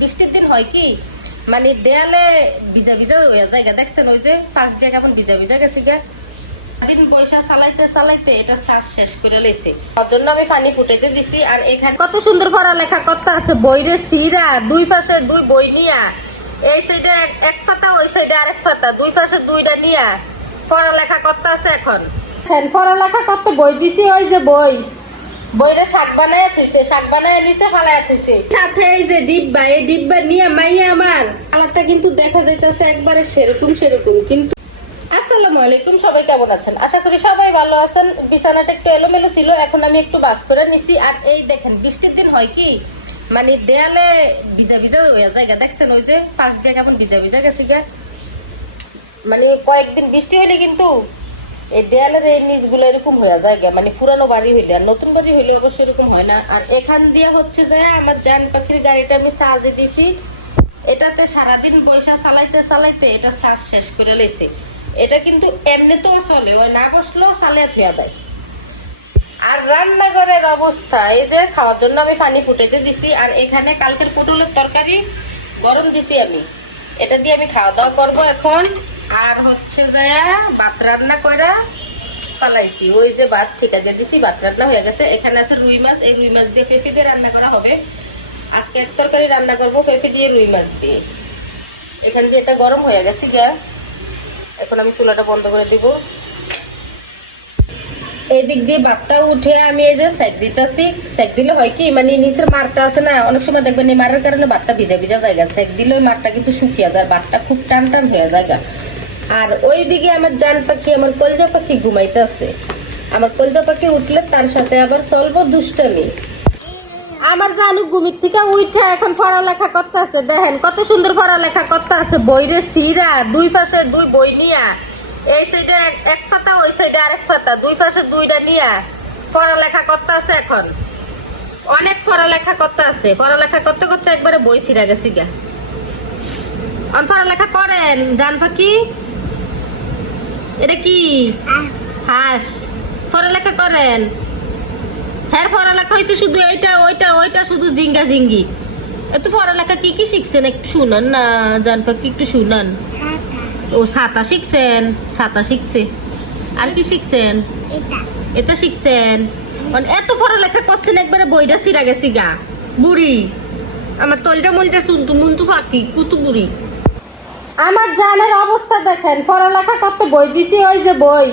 বৃষ্টির দিন হয় কি মানে দেয়ালে ভিজা ভিজা হয়ে যায়গা দেখছেন ওই যে পাশ দিয়ে কেমন ভিজা ভিজা গেছে গা দিন পয়সা চালাইতে চালাইতে এটা শ্বাস শেষ করে লেছে তার জন্য আমি পানি ফুটাইতে দিছি আর এখানে কত সুন্দর পড়ালেখা করতে আছে, বইরে সিরা দুই পাশে দুই বই নিয়া। এই সাইডে এক- এক পাতা, ওই সাইডে আরেক পাতা, দুই পাশে দুইটা নিয়া পড়ালেখা করতে আছে এখন পড়ালেখা করতে বই দিছি, ওই যে বই। বইরে শাক বানায় থুইছে শাক বানায় নিচে ফালায় থুইছে। সাথে এই যে ডিব্বা এই ডিব্বা নিয়ে মাইয়া আমার। কালারটা কিন্তু দেখা যাইতেছে একবারে সেরকম সেরকম কিন্তু আসসালামু আলাইকুম সবাই কেমন আছেন? আশা করি সবাই ভালো আছেন। বিছানাটা একটু এলোমেলো ছিল এখন আমি একটু বাস করে নিছি। আর এই দেখেন বৃষ্টির দিন হয় কি? মানে দেয়ালে ভিজা ভিজা হয়ে যায়। দেখছেন ওই যে পাশ দিয়ে কেমন ভিজা ভিজা গেছে গা মানে কয়েকদিন বৃষ্টি হইলে কিন্তু এই দেয়ালের এই নিচগুলো এরকম হয়ে যায়। মানে পুরানো বাড়ি হইলে, আর নতুন বাড়ি হইলে অবশ্যই এরকম হয় না। আর এখান দিয়ে হচ্ছে যে আমার জান পাখির গাড়িটা আমি সাজে দিছি। এটাতে সারাদিন পয়সা চালাইতে চালাইতে এটা সাজ শেষ করে লেছে এটা কিন্তু এমনিতেও চলে, ওই না বসলেও চালিয়ে থুয়া দেয়। আর রান্নাঘরের অবস্থা, এই যে খাওয়ার জন্য আমি পানি ফুটাইতে দিছি, আর এখানে কালকের পটলের তরকারি গরম দিছি আমি। এটা দিয়ে আমি খাওয়া দাওয়া করব এখন। আর হচ্ছে যায়া ভাত রান্না কইরা পালাইছি ওই যে ভাত, ঠিকা দিয়ে দিছি, ভাত রান্না হয়ে গেছে। এখানে আছে রুই মাছ। এই রুই মাছ দিয়ে পেঁপে দিয়ে রান্না করা হবে। আজকে এক তরকারি রান্না করব পেঁপে দিয়ে রুই মাছ দিয়ে। এখান দিয়ে এটা গরম হয়ে গেছে গা। এখন আমি চুলাটা বন্ধ করে দিব। এই দিক দিয়ে ভাতটা উঠে আমি এই যে সেক দিতেছি। সেক দিলে হয় কি মানে নিচের মারটা আছে না, অনেক সময় দেখবেন এই মারের কারণে ভাতটা ভিজা ভিজা জায়গা। সেক দিলে ওই মারটা কিন্তু শুকিয়ে যায়, আর ভাতটা খুব টান টান হয়ে যায়। আর ওই দিকে আমার জান পাখি, আমার কলজা পাখি ঘুমাইতেছে। আমার কলজা পাখি উঠলে তার সাথে আবার চলবো দুষ্টামি। আমার জানু গুমির থেকে উঠে এখন পড়ালেখা করতে আছে দেখেন কত সুন্দর পড়ালেখা করতে আছে বইরে সিরা, দুই পাশে দুই বই নিয়া। এই সাইডে এক- পাতা, ওই সাইডে আরেক পাতা, দুই পাশে দুইটা নিয়া পড়ালেখা করতে আছে এখন। অনেক পড়ালেখা করতে আছে পড়ালেখা করতে করতে একবারে বই ছিঁড়া গেছি গা। অন পড়ালেখা করেন জান পাখি। এটা কি? হাঁস। পড়ালেখা করেন? হ্যাঁ পড়ালেখা হয়েছে শুধু এইটা ওইটা ওইটা শুধু জিঙ্গা জিঙ্গি। এত পড়ালেখা কি কি শিখছেন একটু শুনান না জান পাখি একটু শুনান। ও সাতা শিখছেন? সাতা শিখছে। আর কি শিখছেন? এটা। শিখছেন? মানে এত পড়ালেখা করছেন একবারে বইটা সিরা গেছি গা। বুড়ি। আমার তলজা মলজা শুনতু মুন্তু ফাঁকি কুতু বুড়ি আমার জানের অবস্থা দেখেন, পড়ালেখা করতে বই দিছি, ওই যে বই।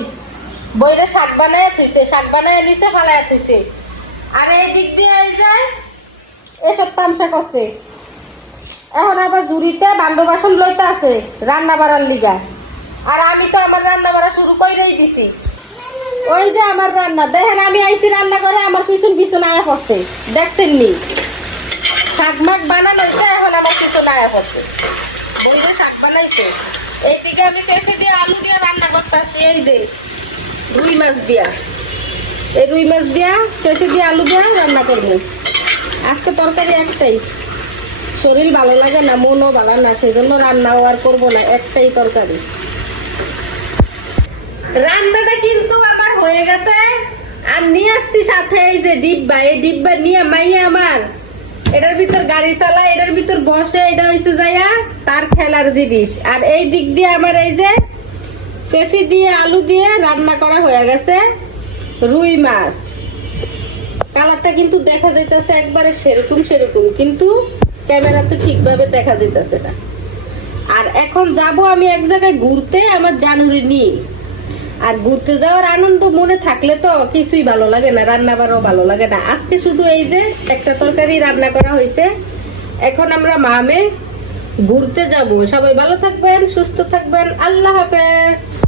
বইরে শাক বানায় থুইছে, শাক বানায় নিচে ফালায় থুইছে। আর এই দিক দিয়ে এই যে এসব তামসা করছে। এখন আবার জুড়িতে বান্ড বাসন লইতে আছে রান্না বাড়ার লিগা। আর আমি তো আমার রান্না বাড়া শুরু করেই দিছি। ওই যে আমার রান্না, দেখেন আমি আইছি রান্না করে, আমার পিছন পিছন আয়া পড়ছে। দেখছেন নি শাক মাক বানানো এখন আমার পিছন আয়া পড়ছে। বইলে শাক বানাইছে। এইদিকে আমি পেঁপে দিয়ে আলু দিয়ে রান্না করতেছি, এই যে রুই মাছ দিয়া। এই রুই মাছ দিয়া, পেঁপে দিয়ে আলু দিয়া রান্না করব। আজকে তরকারি একটাই। শরীর ভালো লাগে না, মনও ভালো না সেই জন্য রান্নাও আর করব না, একটাই তরকারি। রান্নাটা কিন্তু আমার হয়ে গেছে। আর নিয়ে আসছি সাথে এই যে ডিব্বা, এই ডিব্বা নিয়ে মাইয়া আমার। এটার ভিতর গাড়ি চালায়, এটার ভিতর বসে, এটা হয়েছে যাইয়া তার খেলার জিনিস। আর এই দিক দিয়ে আমার এই যে পেঁপি দিয়ে, আলু দিয়ে রান্না করা হয়ে গেছে, রুই মাছ। কালারটা কিন্তু দেখা যাইতেছে একবারে সেরকম সেরকম, কিন্তু ক্যামেরাতে ঠিকভাবে দেখা যাইতেছে না। আর এখন যাব আমি এক জায়গায় ঘুরতে, আমার জানুরি নিয়ে আর ঘুরতে যাওয়ার আনন্দ মনে থাকলে তো কিছুই ভালো লাগে না রান্না বাড়াও ভালো লাগে না। আজকে শুধু এই যে একটা তরকারি রান্না করা হয়েছে। এখন আমরা মামে ঘুরতে যাব। সবাই ভালো থাকবেন, সুস্থ থাকবেন। আল্লাহ হাফেজ।